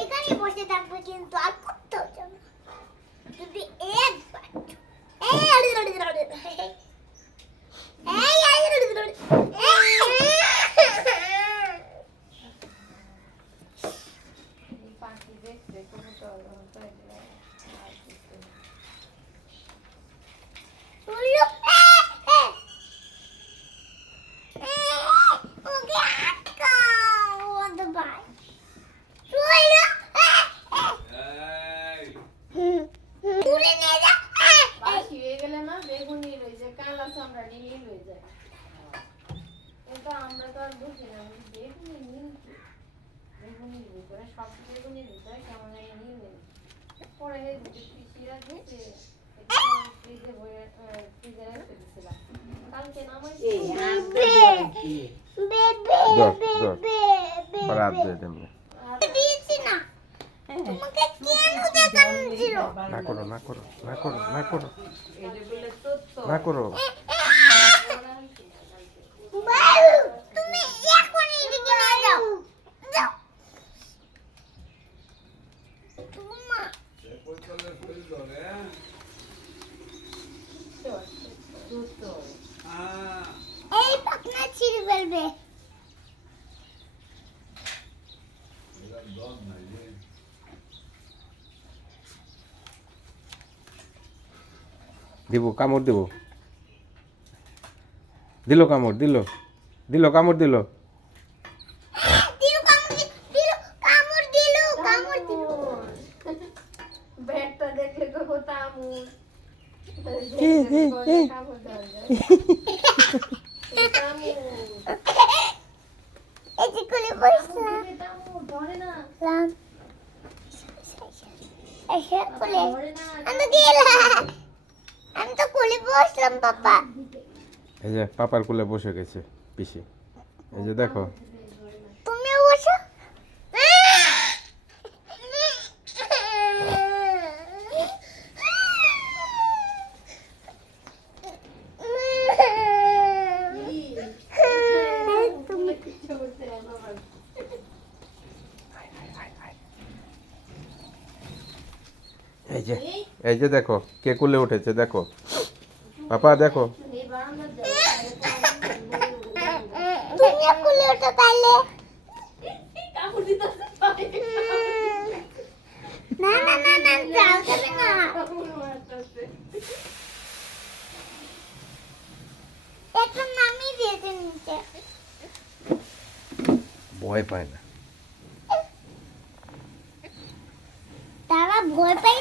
এখানে বসে থাকবে কিন্তু আর কোথাও যাবে না। যদি একবার পাখি দেখতে কবুতর বাসি হয়ে গেলে না বেগুনি রয়ে যায়, কালা চামড়ানি নীল হয়ে যায়। কিন্তু আমরা তো আর বুঝি না বেগুনি নীল কি, বেগুনির ভিতরে সব বেগুনির ভিতরে কেমন জানি নীল নীল পরে পিসিরা দিচ্ছে ফ্রিজে বয়ে ফ্রিজে রেখে দিয়েছিলাম, কালকে নামাইছি দিয়েছি না তোমাকে কেন দেখানো ছিল না করো না করো না করো না করো না করো। তুমি এখন এদিকে না যাও যাও তোমা এই পাখনা ছিঁড়ে ফেলবে দিব কামড় দিব, দিল কামড় দিল, দিল কামড় দিল। ব্যাগটা দেখলে কো তামুর আমি তো কোলে বসলাম পাপা এই যে পাপার কোলে বসে গেছে পিসি, এই যে দেখো। তুমিও বসো এই যে এই যে দেখো কে কোলে উঠেছে দেখো পাপা দেখো। তুমিও কোলে ওঠো তাহলে না না না না যাও যাবে না একটু নামিয়ে দিয়েছে নিচে ভয় পায় না। তারা ভয় পায়